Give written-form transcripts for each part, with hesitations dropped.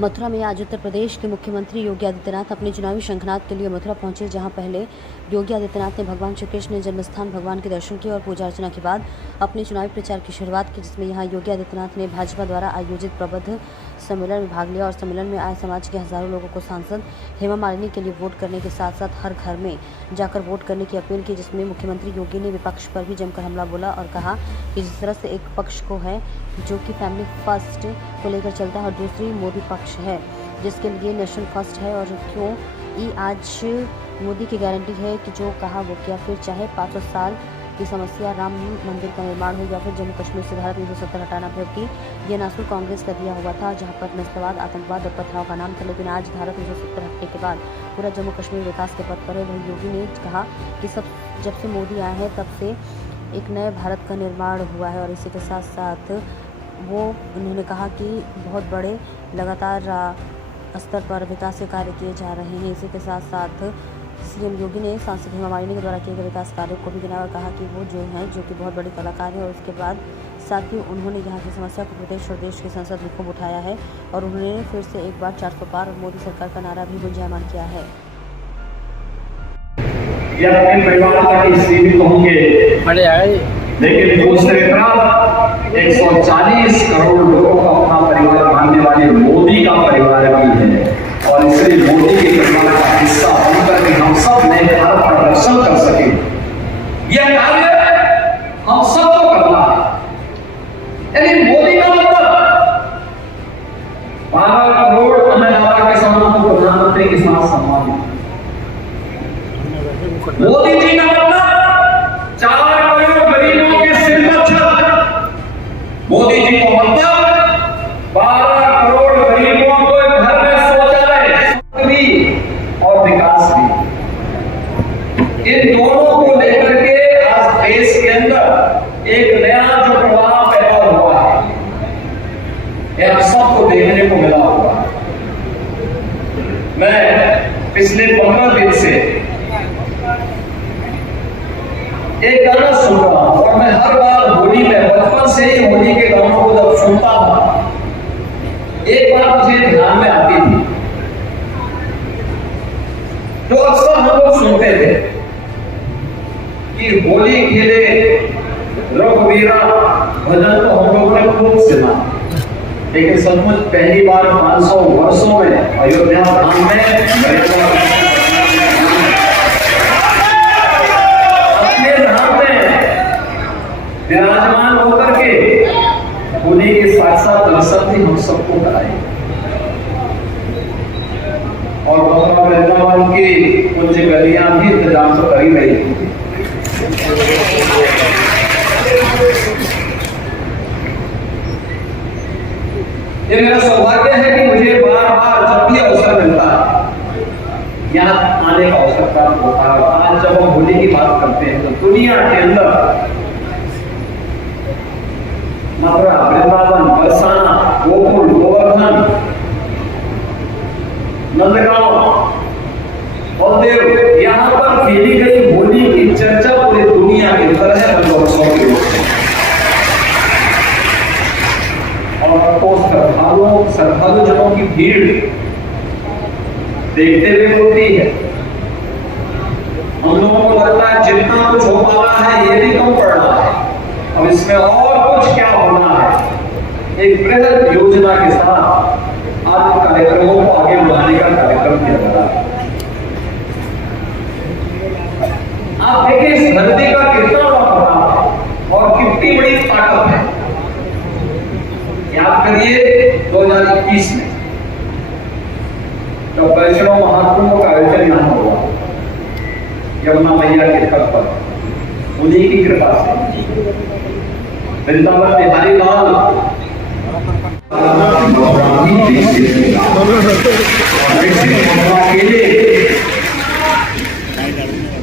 मथुरा में आज उत्तर प्रदेश के मुख्यमंत्री योगी आदित्यनाथ अपने चुनावी शंखनाद के लिए मथुरा पहुंचे, जहां पहले योगी आदित्यनाथ ने भगवान श्री कृष्ण जन्मस्थान भगवान के दर्शन किए और पूजा अर्चना के बाद अपने चुनावी प्रचार की शुरुआत की, जिसमें यहां योगी आदित्यनाथ ने भाजपा द्वारा आयोजित प्रबुद्ध सम्मेलन में भाग लिया और सम्मेलन में आए समाज के हजारों लोगों को सांसद हेमा मालिनी के लिए वोट करने के साथ साथ हर घर में जाकर वोट करने की अपील की, जिसमें मुख्यमंत्री योगी ने विपक्ष पर भी जमकर हमला बोला और कहा कि जिस तरह से एक पक्ष को है जो कि फैमिली फर्स्ट को लेकर चलता है और दूसरी मोदी पक्ष है जिसके लिए नेशनल फर्स्ट है, और क्यों ये आज मोदी की गारंटी है कि जो कहा वो किया, फिर चाहे 500 साल की समस्या राम मंदिर का निर्माण हो या फिर जम्मू कश्मीर से धारा 370 हटाना, जबकि ये नासूर कांग्रेस का दिया हुआ था जहां पर नस्लवाद, आतंकवाद और पथराव का नाम था, लेकिन आज धारा 370 हटने के बाद पूरा जम्मू कश्मीर विकास के पथ पर है। वहीं योगी ने कहा कि जब से मोदी आए हैं तब से एक नए भारत का निर्माण हुआ है, और इसी के साथ साथ वो उन्होंने कहा कि बहुत बड़े लगातार स्तर पर विकास के कार्य किए जा रहे हैं। इसी के साथ साथ सीएम योगी ने सांसद हेमा मालिनी के द्वारा किए गए विकास कार्यों को भी गिनाया और कहा कि वो जो हैं जो कि बहुत बड़ी कलाकार है, और उसके बाद साथ ही उन्होंने यहाँ की समस्या को प्रदेश और देश की संसद में खूब उठाया है, और उन्होंने फिर से एक बार 400 पार और मोदी सरकार का नारा भी गुंजायमान किया है। लेकिन दूसरी तरफ 140 करोड़ लोगों को अपना परिवार मानने वाले मोदी का परिवार भी है, और इसलिए मोदी के परिवार का हिस्सा बनकर के हम सब नए भारत का रक्षण कर सके, यह कार्य हम सबको करना है। यानी मोदी का मतलब 12 करोड़ अन्नदाता किसानों को प्रधानमंत्री किसान सम्मान, मोदी जी का मतलब 4 करोड़ गरीबों के सिर पर छत, मोदी जी को मतलब 12 करोड़ गरीबों को घर में शौचालय भी और विकास भी। इन दोनों को लेकर के आज देश के अंदर एक नया जो प्रभाव पैदा हुआ है, यह सबको देखने को मिला हुआ है। मैं पिछले 15 दिन से एक गाना सुन रहा हूं, और मैं हर बार होली में बचपन से ही होली के गानों को जब सुनता था, एक बात मुझे ध्यान में आती थी तो अक्सर हम लोग सुनते थे कि होली खेले रघुवीरा भजन तो हम लोगों ने खूब सुना, लेकिन सचमुच पहली बार 500 वर्षों में अयोध्या धाम में विराजमान होकर के होली के साथ दर्शन भी हम सबको कराए, और मथुरा वृंदावन की कुछ गलियां भी इंतजाम तो कर ही रही थी। ये मेरा सौभाग्य है कि मुझे बार-बार जब भी अवसर मिलता है यहाँ आने का अवसर प्राप्त होता है। आज जब हम होली की बात करते हैं तो दुनिया के अंदर मथुरा, वृंदावन, बरसाना, गोकुल, गोवर्धन, नंदगांव, बलदेव, यहाँ पर खेली गई होली की चर्चा पूरी दुनिया की तरह बंदोबस्तों की और तो श्रद्धालु जनों की भीड़ देखते हुए होती है। हम लोगों को लगता है जितना कुछ हो पा रहा है ये भी कम पड़ रहा है, अब इसमें और कुछ क्या होना है। एक बृहद योजना के साथ आज कार्यक्रमों को आगे बढ़ाने का कार्यक्रम किया जा रहा है। आप देखिए इस धरती का कितना बड़ा प्रभाव है और कितनी बड़ी ताकत है। याद करिए 2021 में जब वैष्णव महाकुंभ का आयोजन यहां हुआ यमुना मैया के तट पर, उन्हीं की कृपा से वृंदावन बिहारी लाल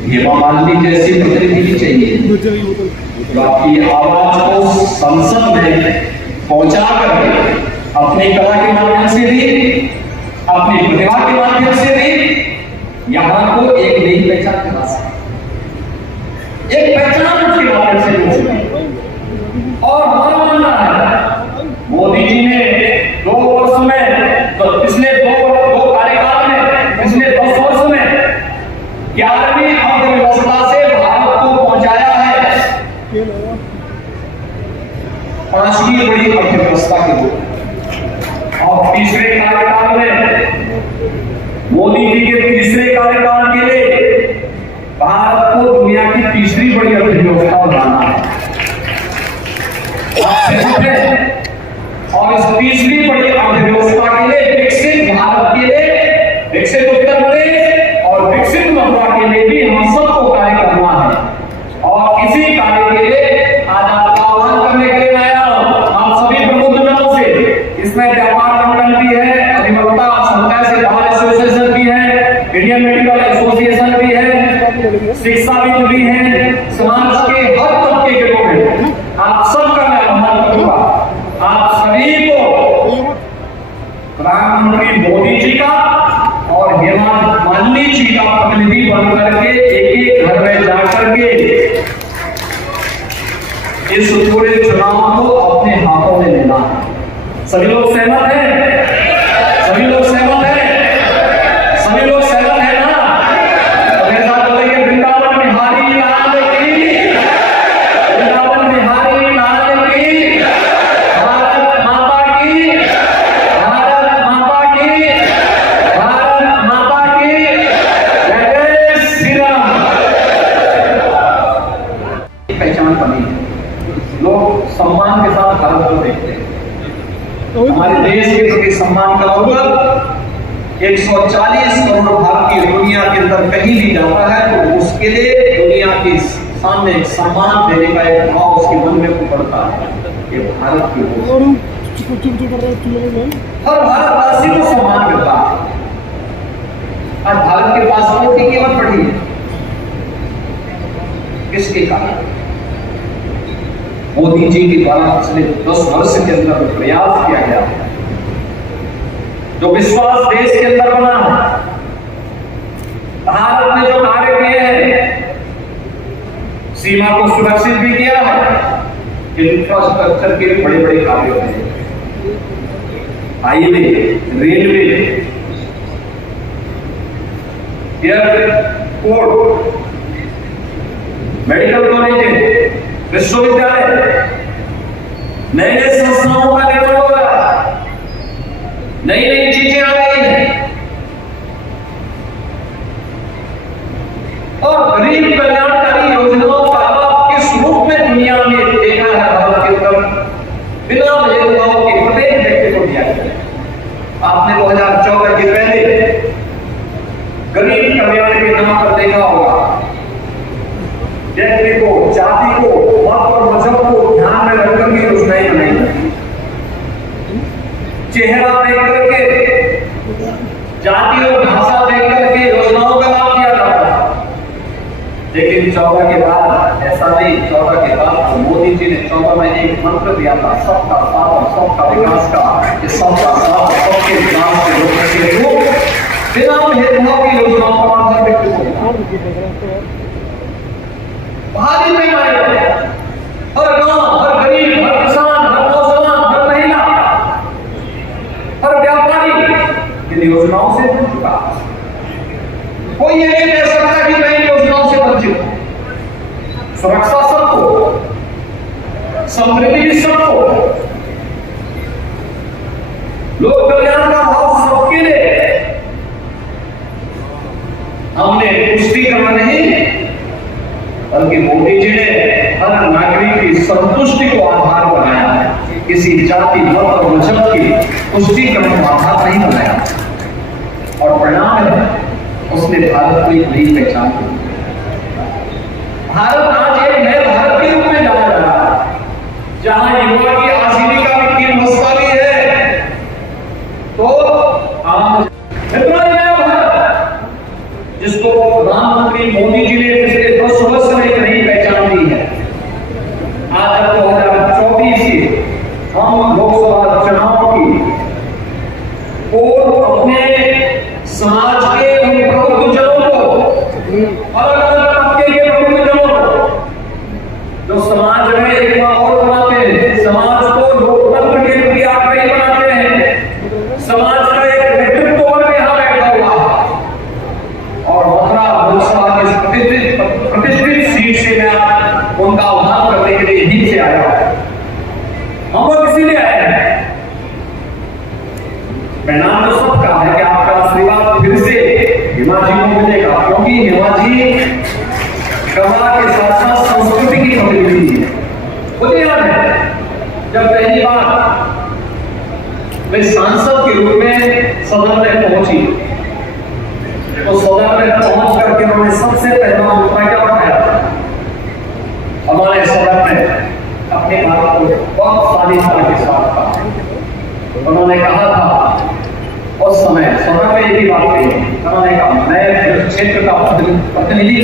हेमा मालिनी जैसी प्रतिनिधि चाहिए जो आपकी आवाज को संसद में पहुंचा करके अपनी कला के माध्यम से भी, अपनी प्रतिभा के माध्यम से भी यहाँ को एक नई पहचान दिला सके, एक पहचान उसके माध्यम से मिल सके। और हमारा मानना है मोदी जी ने 2 वर्ष में व्यवस्था से भारत को पहुंचाया है 5वीं बड़ी अर्थव्यवस्था के रूप में। और तीसरे कार्यकाल में, मोदी जी के तीसरे कार्यकाल के लिए भारत को दुनिया की तीसरी बड़ी अर्थव्यवस्था बनाना है। और इस तीसरी बड़ी अर्थव्यवस्था के लिए विकसित भारत के लिए, विकसित उत्तर प्रदेश और विकसित मथुरा के लिए भी हम सबको कार्य करना है। और इसी कार्य के लिए आज आपका आह्वान करने के लिए आया हूं आप सभी प्रमुखजनों से। इसमें व्यापार मंडल भी है, अधिवक्ता समुदाय से बाहर एसोसिएशन भी है, इंडियन मेडिकल एसोसिएशन भी है, शिक्षा भी जुड़ी है, समाज के हर तबके के लोग हैं। आप सबका मैं आह्वान करूंगा, आप सभी को प्रधानमंत्री मोदी जी का और हेमा मालिनी जी का प्रतिनिधि बन करके एक घर में जाकर के इस पूरे चुनाव को अपने हाथों में लेना है। सभी लोग सहमत हैं? सभी लोग सहमत हैं? सभी लोग सहमत हैं ना? तो मेरे साथ बोलेंगे वृंदावन बिहारी लाल की, वृंदावन बिहारी लाल की, भारत माता की, भारत माता की, भारत माता की, जय श्री राम। पहचान बनी है, लोग सम्मान के साथ भारत को देखते हैं। हमारे देश के प्रति सम्मान का मतलब 140 करोड़ भारतीय दुनिया के अंदर कहीं भी जाता है तो उसके लिए दुनिया के सामने एक सम्मान देने का एक भाव उसके मन में उभरता है। ये भारत की हर भारतवासी को सम्मान मिलता है। आज भारत के पासपोर्ट की कीमत बढ़ी है, किसके कारण? मोदी जी के द्वारा पिछले 10 वर्ष के अंदर प्रयास किया गया, जो विश्वास देश के अंदर बना है। भारत ने जो कार्य किए हैं, सीमा को सुरक्षित भी किया है, इंफ्रास्ट्रक्चर के बड़े बड़े कार्य हुए हैं, highway, railway, airport, medical college, विश्वविद्यालय, नए नए संस्थाओं का निर्माण हो रहा है, नई नई चीजें आ रही हैं। और गरीब कल्याणकारी योजनाओं का लाभ किस रूप में दुनिया में देखा है भारत के अंदर, बिना भेदभाव के प्रत्येक व्यक्ति को दिया गया। आपने 2014 के पहले गरीब कल्याण के नाम पर देखा होगा, व्यक्ति को, जाति को, मत और मजहब को ध्यान में रखकर के योजनाएं बनाई। चेहरा देख करके, जाति और भाषा देख करके योजनाओं का लाभ दिया जाता है। लेकिन 14 के बाद ऐसा नहीं, 14 के बाद तो मोदी जी ने 14 में एक मंत्र दिया था, सबका साथ और सबका विकास का। ये सबका साथ सबके विकास के लोग बिना भेदभाव की योजनाओं का माध्यम व्यक्ति को भारी पैमाने पर हर गांव, हर गरीब, हर किसान, हर नौजवान, हर महिला, हर व्यापारी इन योजनाओं से जुड़ चुका। कोई ये नहीं कह सकता कि मैं इन योजनाओं से वंचित हूं। सुरक्षा सबको, समृद्धि सबको, लोक कल्याण का भाव सबके लिए। हमने पुष्टिकरण नहीं, बल्कि मोदी जी ने हर नागरिक की संतुष्टि को आधार बनाया है। किसी जाति, मत और मजहब की पुष्टिकरण को आधार नहीं बनाया। और परिणाम है, उसने भारत को एक नई पहचान दी। भारत आज एक नए भारत के रूप में जाना जा रहा है, जहां युवा की आजीविका में कीम मस्ता भी है। तो आज जिसको प्रधानमंत्री मोदी जी ने पिछले 10 वर्ष में एक नई पहचान दी है। आज 2024 की हम लोकसभा चुनाव की और अपने समाज के उन प्रबुद्धजनों को, अलग अलग तबके के प्रबुद्धजनों को परिणाम तो सबका है कि आपका आशीर्वाद फिर से हिमा जी को मिलेगा, क्योंकि हिमा जी कला के साथ साथ संस्कृति की प्रतिनिधि है। मुझे याद है जब पहली बार मैं सांसद के रूप में सदन में पहुंची, तो सदन में पहुंच करके उन्होंने सबसे पहला मुद्दा क्या उठाया था? हमारे सदन में अपने बात को बहुत शालीनता के साथ कहा। उन्होंने कहा था उस समय सदन में एक ही बात कही, उन्होंने कहा मैं क्षेत्र का प्रतिनिधि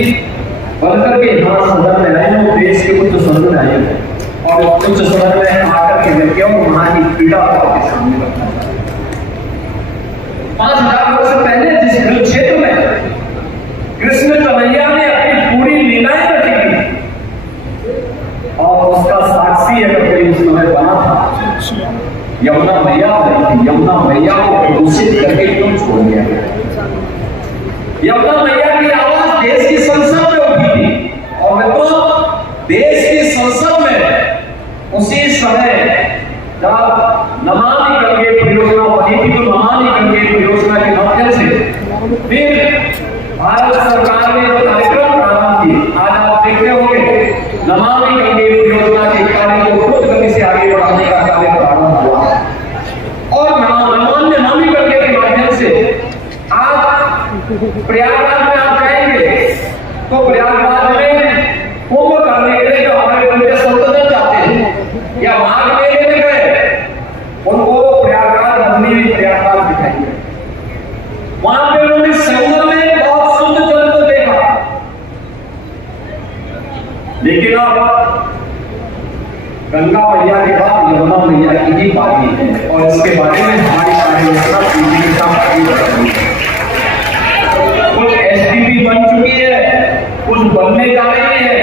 बनकर के यहाँ सदन में आए हूँ, देश के उच्च सदन में आए हैं और उच्च सदन में आकर के मैं क्यों वहां की पीड़ा आपके सामने रखना चाहता हूँ। 5000 वर्ष पहले जिस क्षेत्र में कृष्ण कन्हैया ने अपनी पूरी लीलाएं रची थी और उसका साक्षी अगर कोई उस समय बना था, यमुना मैया बनी थी। यमुना मैया को प्रदूषित करके क्यों छोड़ दिया गया? यमुना मैया की आवाज देश की संसद में उठी थी और मित्रों देश की संसद में उसी समय जब नमामि गंगे परियोजना बनी थी, तो नमामि गंगे परियोजना के माध्यम से फिर भारत सरकार ने जो कार्यक्रम प्रारंभ किए, आज आप देखते होंगे नमामि गंगे परियोजना के कार्य को द्रुत गति से आगे बढ़ाने का कार्य प्रारंभ हुआ और नमामि गंगे के माध्यम से आज प्रयागराज में आप जाएंगे तो प्रयागराज में कुंभ करने के लिए जो हमारे पूरे संतजन जाते हैं या माघ मेले में गए, उनको प्रयागराज नदी में प्रयागराज दिखाई गए। वहां पे उन्होंने संगम में बहुत शुद्ध जल को देखा, लेकिन अब गंगा मैया के बाद यमुना मैया की ही बारी है और इसके बारे में हमारी कार्ययोजना पूरी के साथ आगे बढ़ रही है। कुछ एसडीपी बन चुकी है, कुछ बनने जा रही है।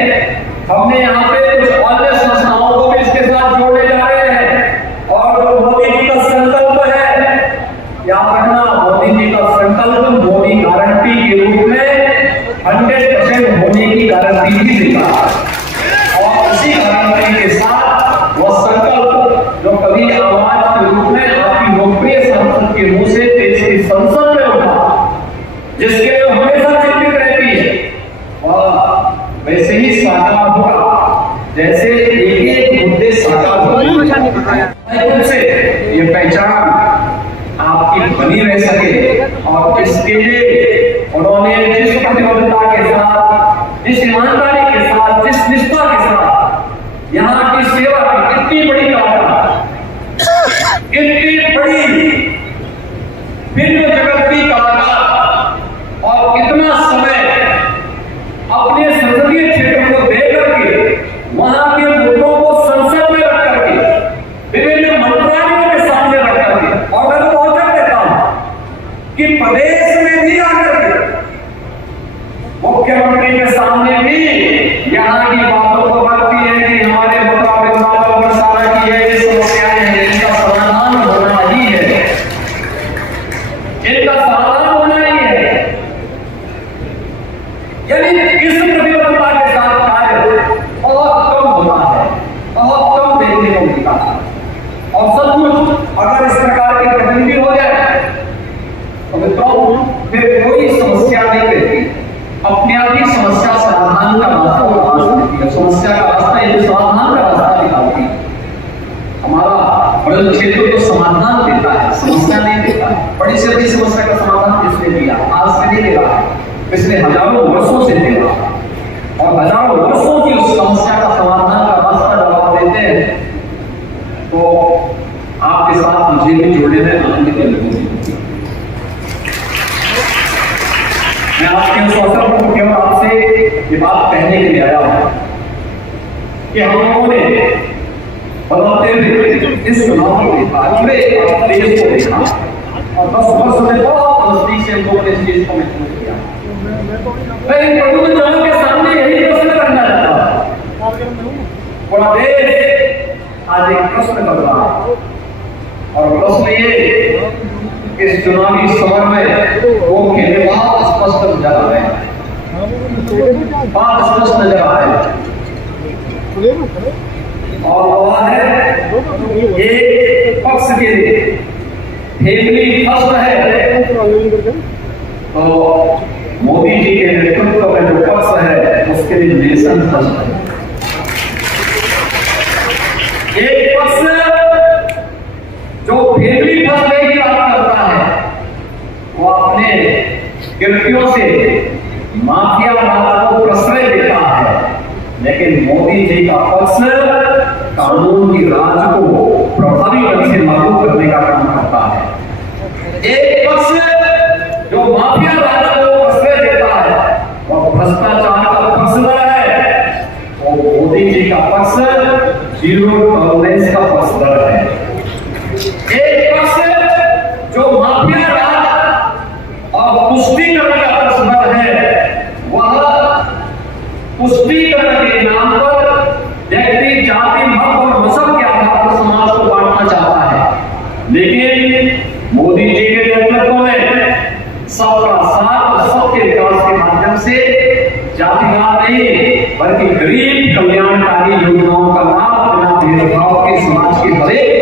हमने यहाँ पे कुछ अन्य संस्थाओं को भी इसके साथ जोड़ने जा रहे हैं और जो मोदी जी का संकल्प है, याद रखना मोदी जी का संकल्प मोदी गारंटी के रूप में 100% होने की गारंटी भी देगा और इसी गारंटी के साथ वह संकल्प जो कभी आवाज के रूप में आपकी लोकप्रिय सांसद के मुंह से देश की संसद में उठा, जिसके लिए हमेशा चिंतित रहती है, वह वैसे ही साकार होगा जैसे एक मुद्दे साकार से ये पहचान आपकी बनी रह सके और इसके लिए उन्होंने जिस प्रतिबद्धता के साथ, जिस ईमानदारी के साथ, जिस निष्ठा के साथ यहाँ की सेवा की कितनी बड़ी गाथा, कितनी बड़ी फिल्म जगत की कलाकार और कितना समय अपने संसदीय क्षेत्र को देकर के वहां के मुद्दों को संसद में रख करके विभिन्न मंत्रालयों के सामने रख करके, और मैं तो पहुंचा देता हूं कि प्रदेश में भी आकर के मुख्यमंत्री के सामने भी यहाँ की बातों को रखती है कि हमारे मुताबिक बातों पर सारा की है, ये समस्याएं हैं, इनका समाधान होना ही है, इनका समाधान होना ही है। यानी इस प्रतिबद्धता के साथ कार्य बहुत कम होता है, बहुत कम देखने को मिलता है और सचमुच अगर इस प्रकार के प्रतिनिधि हो जाए तो मित्रों फिर कोई समस्या नहीं रहती, अपने आप ही समस्या समाधान का रास्ता तलाश लेती है, समस्या का रास्ता यदि समाधान का रास्ता निकालती है। हमारा बड़े क्षेत्र को समाधान देता है, समस्या नहीं देता है। बड़ी से बड़ी समस्या का समाधान किसने दिया? आज से नहीं दे रहा है, पिछले हजारों वर्षों से दे रहा है और हजारों वर्षों की उस समस्या का समाधान का रास्ता दबा देते हैं तो आपके साथ मुझे भी जोड़ने में आनंद की अनुभूति होती है। मैं आपके उस अवसर पर केवल आपसे ये बात कहने के लिए आया हूं कि हम लोगों ने बदलते हुए इस चुनाव को देखा, पूरे देश को देखा और 10 वर्ष में बहुत नजदीक से हम लोगों ने इस चीज को महसूस किया। मैं इन प्रबुद्धजनों के सामने यही प्रश्न रखना चाहता हूं। पूरा देश आज एक प्रश्न कर रहा है और प्रश्न ये इस चुनावी समर में वो खेले बहुत स्पष्ट नजर आ रहे हैं, बहुत स्पष्ट नजर आ रहे हैं और वह है एक पक्ष के लिए फैमिली फर्स्ट है, तो मोदी जी के नेतृत्व में जो पक्ष है उसके लिए नेशन फर्स्ट है। एक पक्ष जो फैमिली फर्स्ट की बात करता है वो अपने कृत्यों से माफिया राज को प्रश्रय देता है, लेकिन मोदी जी का पक्ष कानून की राज को प्रभावी ढंग से लागू करने का काम करता है। एक पक्ष जो माफिया राज को प्रश्रय देता है और भ्रष्टाचार का पक्षधर है, और मोदी जी का पक्ष जीरो टॉलरेंस का पक्षधर है। एक पक्ष जो माफिया राज और पुष्टिकरण का पक्षधर है, वह पुष्टिकरण के नाम पर व्यक्ति जाति मत और मजहब के आधार पर समाज को बांटना चाहता है, लेकिन मोदी जी के नेतृत्व में सबका साथ और सबके विकास के माध्यम से जातिवाद नहीं बल्कि गरीब कल्याणकारी योजनाओं का लाभ बिना भेदभाव के समाज के हरेक